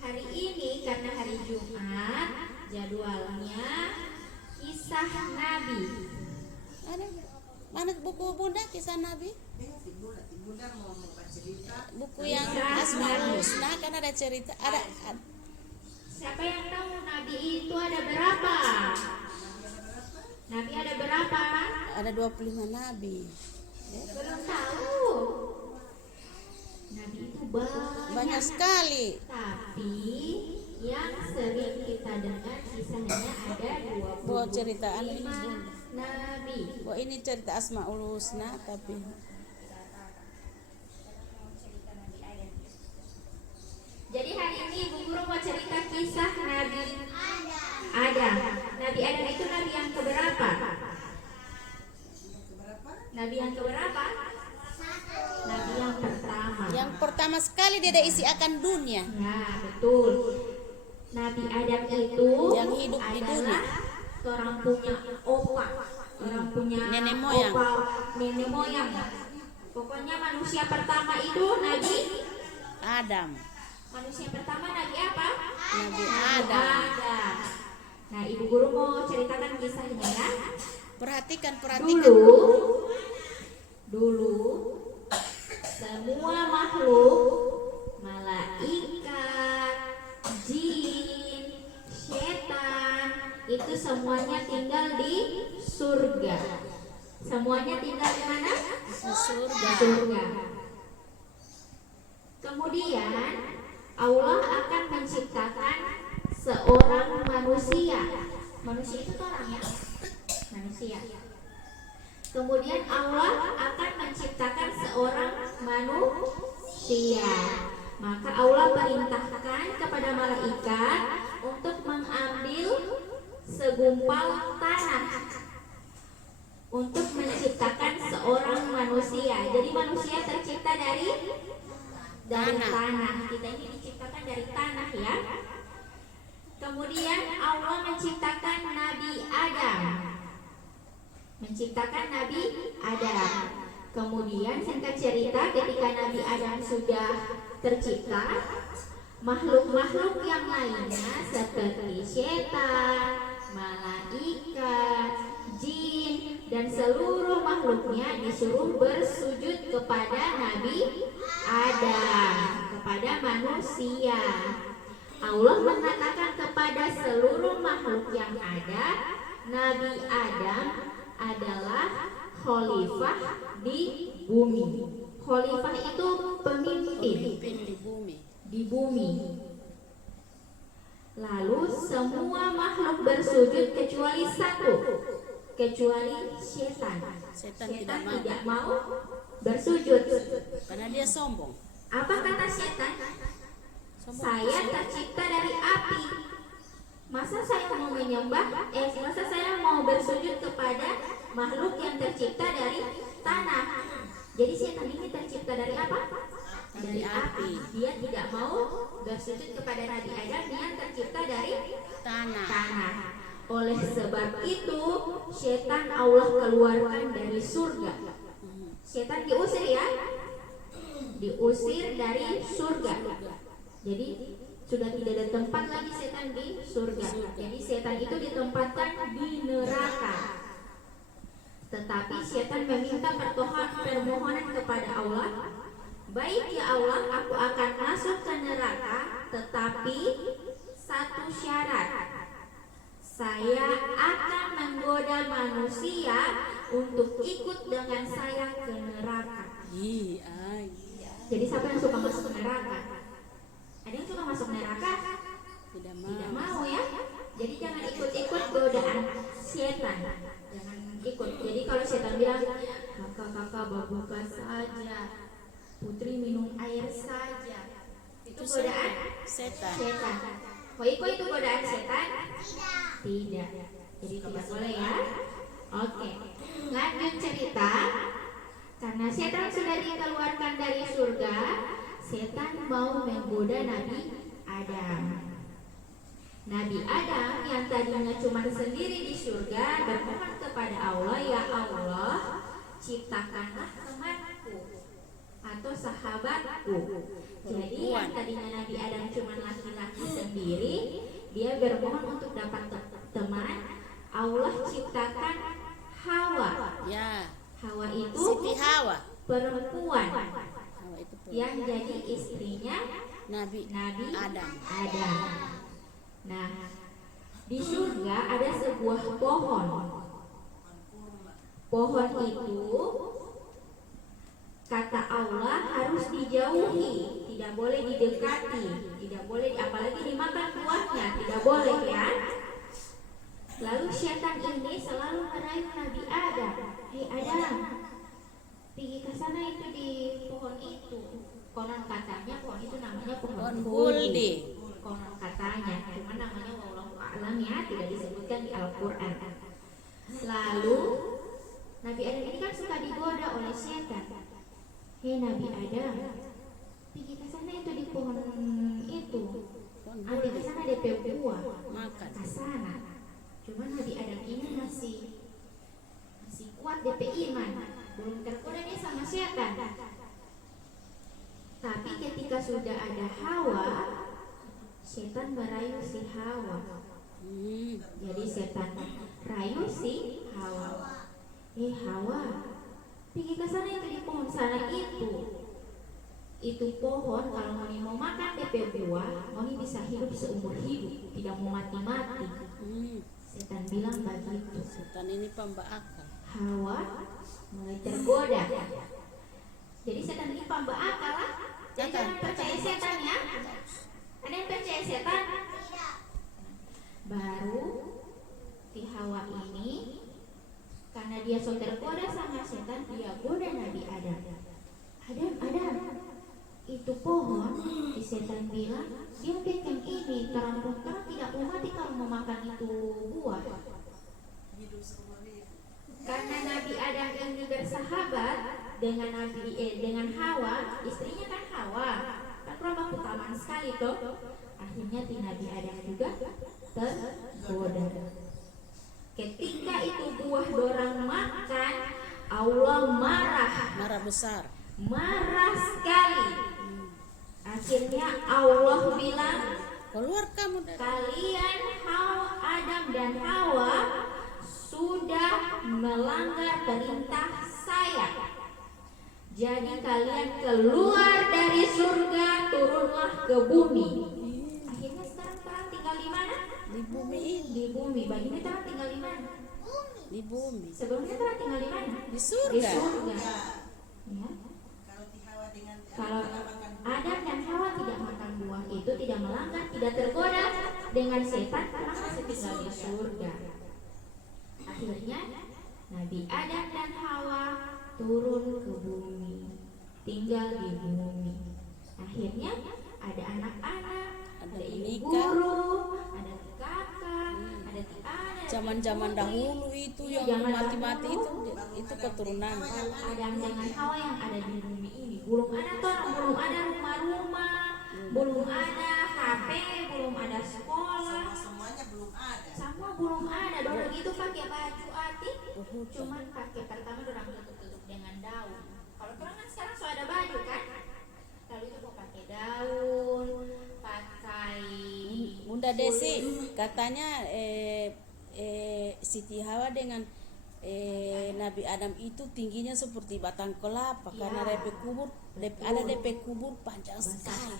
hari ini karena hari Jumat jadwalnya kisah Nabi. Ada mana buku Bunda kisah Nabi? Buku yang Asmaul Husna kan ada cerita ada. Siapa yang tahu Nabi itu ada berapa? Nabi ada berapa? Ada 25 nabi. Belum tahu. Nabi itu Banyak sekali. Tapi yang sering kita dengar kisahnya ada 25 Buat ceritaan ini Bunda. Nabi. Wah ini cerita Asmaul Husna tapi Jadi hari ini Ibu Guru mau cerita kisah Nabi Adam. Nabi Adam itu nabi yang keberapa? Nabi yang keberapa? Nabi yang pertama. yang pertama sekali dia ada isi akan dunia. Ya, betul. Nabi Adam itu Yang hidup di dunia. Orang punya opa, orang punya Nenek moyang. opa, nenek moyang. Pokoknya manusia pertama itu Nabi Adam. Manusia pertama Nabi apa? Nabi Adam. Nah, Ibu Guru mau ceritakan kisahnya ya. Perhatikan. Dulu semua makhluk, malaikat, jin, setan, itu semuanya tinggal di surga. Semuanya tinggal di mana? Di surga. Kemudian Allah akan menciptakan seorang manusia. Manusia itu orang ya? Manusia. Kemudian Allah akan menciptakan seorang manusia. Maka Allah perintahkan kepada malaikat untuk mengambil segumpal tanah untuk menciptakan seorang manusia. Jadi manusia tercipta dari tanah. Kita ini diciptakan dari tanah ya. Kemudian Allah menciptakan Nabi Adam. Kemudian singkat cerita, ketika Nabi Adam sudah tercipta, makhluk-makhluk yang lainnya seperti setan, malaikat, jin, dan seluruh makhluknya disuruh bersujud kepada Nabi Adam, kepada manusia. Allah mengatakan kepada seluruh makhluk yang ada, Nabi Adam adalah khalifah di bumi. Khalifah itu pemimpin di bumi. Lalu semua makhluk bersujud kecuali satu, kecuali setan. Setan tidak mau bersujud karena dia sombong. Apa kata setan? Saya tercipta dari api. Masa saya mau bersujud kepada makhluk yang tercipta dari tanah. Jadi setan ini tercipta dari apa? Dari api. Dia tidak mau bersujud kepada Nabi Adam yang tercipta dari tanah. Oleh sebab itu setan Allah keluarkan dari surga. Setan diusir ya. Diusir dari surga. Jadi sudah tidak ada tempat lagi setan di surga. Jadi setan itu ditempatkan di neraka. Tetapi setan meminta permohonan kepada Allah, baik ya Allah, aku akan masuk ke neraka, tetapi satu syarat, saya akan menggoda manusia untuk ikut dengan saya ke neraka. Jadi siapa yang suka masuk ke neraka? Ada yang suka masuk neraka? Tidak mau ya. Jadi jangan ikut-ikut godaan setan. Jangan ikut. Jadi kalau setan bilang, kakak buka saja, putri minum air saja, itu godaan setan. Koiko itu godaan setan? Tidak. Jadi tidak boleh ya. Oke. Lanjut cerita. Karena setan sudah dikeluarkan dari surga, setan mau menggoda Nabi Adam. Nabi Adam yang tadinya cuma sendiri di surga bermohon kepada Allah, ya Allah, ciptakanlah temanku atau sahabatku aku. Jadi yang tadinya Nabi Adam cuma laki-laki sendiri, dia bermohon untuk dapat teman. Allah ciptakan Hawa. Ya. Hawa itu Siti Hawa. perempuan Hawa itu yang jadi istrinya Nabi Adam. Adam. Nah, di surga ada sebuah pohon. Pohon itu kata Allah harus dijauhi, tidak boleh didekati, tidak boleh apalagi dimakan buahnya, tidak boleh ya. Lalu setan ini selalu merayu Nabi Adam. Hei Adam, pergi ke sana itu di pohon itu. Konon katanya pohon itu namanya pohon huldi. Konon katanya, cuma namanya wallahu a'lam ya, tidak disebutkan di Al-Quran. Lalu Nabi Adam ini kan suka digoda oleh setan. Hei Nabi Adam, pergi ke sana itu di pohon itu. Ambil ke sana DP buah, Makan. ke sana. Cuma Nabi Adam ini masih kuat DP iman, belum tergoda dia sama setan. Tapi ketika sudah ada Hawa, setan merayu si Hawa. Jadi setan rayu si Hawa. Hawa, pergi ke sana itu di pohon sana itu. Itu pohon kalau Moni mau makan DP buah, Moni bisa hidup seumur hidup, tidak mau mati-mati. Setan bilang begitu. Setan ini pembak akal. Hawa mulai tergoda. Jadi setan ini pembak akal lah. Jadi jangan percaya setan ya. Ada yang percaya setan? Baru si Hawa ini karena dia so tergoda sama setan, dia goda Nabi Adam. Adam, itu pohon, si setan bilang, dia bikin ini terang tidak mau mati kalau mau makan itu buah. Karena Nabi Adam ini bersahabat dengan Hawa, istrinya kan Hawa, kan ramah utama sekali toh. Akhirnya di Nabi Adam juga tergoda. Ketika itu buah dorang makan, Allah marah besar, marah sekali. Akhirnya Allah bilang, keluar kamu dari kalian Adam dan Hawa sudah melanggar perintah saya. Jadi kalian keluar dari surga, turunlah ke bumi. Akhirnya sekarang terang tinggal di mana? di bumi ini. Di bumi. Baginya terang tinggal di mana? Di bumi. Sebelumnya terang tinggal di mana? Di surga. Di surga. Ya. Kalau Adam dan Hawa tidak makan buah itu, tidak melanggar, tidak tergoda dengan setan, terang masih tinggal di surga. Akhirnya Nabi Adam dan Hawa turun ke bumi, tinggal di bumi. Akhirnya ada anak-anak, ada ibu guru, ada kakak, ada anak. Zaman-zaman dahulu itu yang mati-mati itu keturunan Adam dengan Hawa yang ada di bumi ini. Belum ada belum ada rumah-rumah, belum ada HP, belum ada sekolah. Semuanya belum ada. Semua belum ada. Dorang itu pakai baju atik, cuman pakai pertama dorang tutup dengan daun. Kalau dorang kan sekarang sudah ada baju kan? Lalu itu mau pakai daun, pakai Bunda Desi katanya Siti Hawa dengan Nabi Adam itu tingginya seperti batang kelapa Ya. karena ada DP kubur panjang sekali.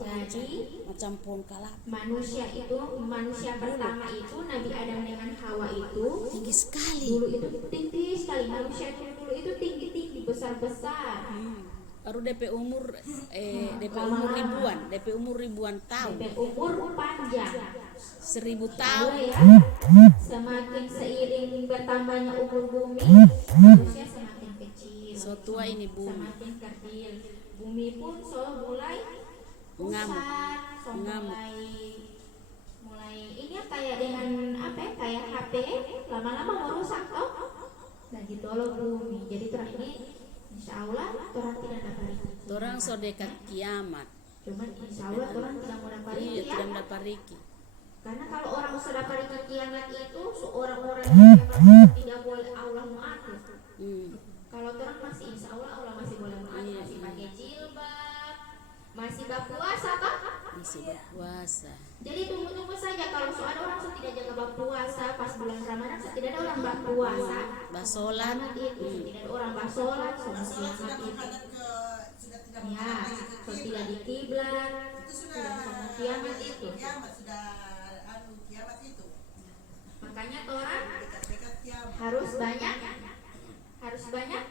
Jadi Macam pohon kelapa. manusia pertama itu Nabi Adam dengan Hawa itu Tinggi sekali. dulu itu tinggi sekali. Manusia dulu itu tinggi besar. Baru DP umur ribuan tahun. DP umur panjang. 1000 Tahu tahun. ya, semakin seiring bertambahnya umur bumi, manusia semakin kecil. So tua ini bumi. Semakin kecil. Bumi pun mulai Ngamuk. pusat, Ngamuk. mulai ini ya kayak dengan kayak HP lama-lama mau rusak toh. Lagi tolong bumi. Jadi terang ini insya Allah orang tidak dapat rezeki. Orang so dekat kiamat. Cuman insya Allah orang tidak mau dapat Iya, rezeki ya. tidak dapat riki. Karena kalau orang sudah dapat rezeki kiamat itu seorang-orang yang tidak boleh Allah mengatur. Kalau orang masih insya Allah masih boleh mengatur, Iya, masih iya. pakai jilbab, Masih berpuasa, Pak? Masih berpuasa. Jadi tunggu-tunggu saja kalau ada orang yang tidak jaga berpuasa pas bulan Ramadan, tidak ada orang berpuasa. Basolat Itu tidak ada orang basolat, semua kiamat itu. Ya, so tidak di kiblat, sudah sama kiamat itu. Makanya orang harus banyak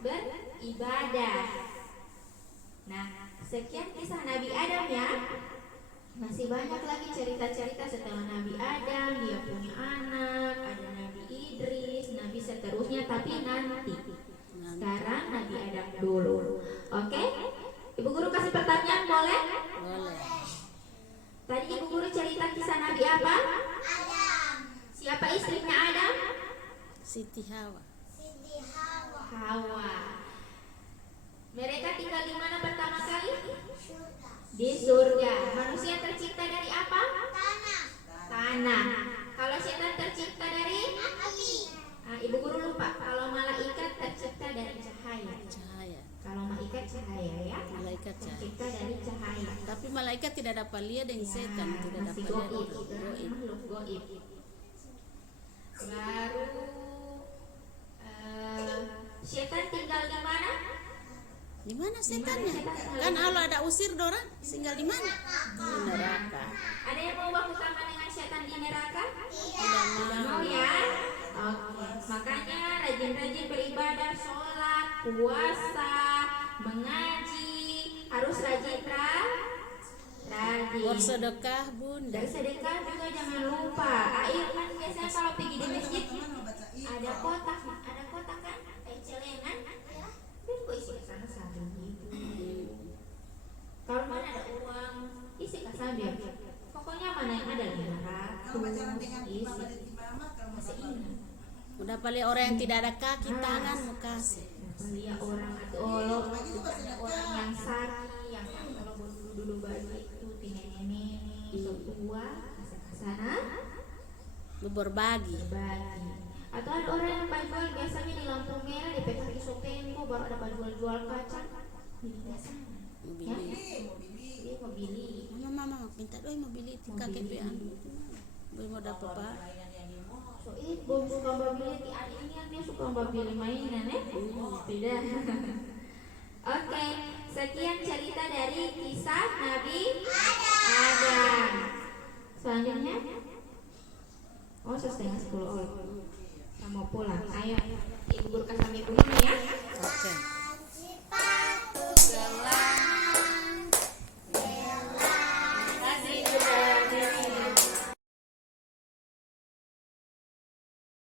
beribadah. Nah, sekian kisah Nabi Adam ya. Masih banyak lagi cerita-cerita setelah Nabi Adam, dia punya anak, ada Nabi Idris, Nabi seterusnya, tapi nanti. Sekarang Nabi Adam dulu. Oke? Ibu guru kasih pertanyaan boleh? Boleh. Tadi ibu guru cerita kisah Nabi apa? Adam. Siapa istrinya Adam? Siti Hawa. Hawa. Mereka tinggal di mana pertama kali? Di surga. Manusia tercipta dari apa? Tanah. Kalau setan tercipta dari api. Ibu guru lupa. Kalau malaikat tercipta dari cahaya. Kalau malaikat cahaya ya. Malaikat cahaya. Tercipta dari cahaya. Tapi malaikat tidak dapat lihat dengan setan, tidak dapat lihat. Makhluk goib. Baru setan tinggal di mana? Di mana setannya? Kan Allah ada usir dorang, tinggal di mana? Di neraka. Ada yang mau waktu sama dengan setan di neraka? Tidak Mau mau. ya? Oke. Makanya rajin-rajin beribadah, sholat, puasa, mengaji, harus rajin Bersedekah bunda. Dan sedekah juga jangan lupa. Air kan biasanya kalau pergi di masjid ada kotak kan? Celengan. Dan gue isi ke sana sambil gitu. Kalau mana ada uang, isi ke sambil. Pokoknya mana yang ada 500, isi. Masih ingat. Udah paling orang yang tidak ada kaki tangan mau kasih. Lihat orang atau ada orang yang sakit, yang kalau dulu baju itu nenek-nenek, tua, ke sana Berbagi. Atau ada orang yang jual biasanya di lampu merah di PKI Sopengo baru ada jual kacang di sana. Ya? Dia mau beli. Mama minta doa mau beli KKP boleh mau dapat pak. So bom suka beli di adik ini dia suka beli mainan tidak. Oke, sekian cerita dari kisah Nabi Adam. Selanjutnya setengah 10 mau pulang. Ayo ibu guru kasih ibu ini ya. Oke.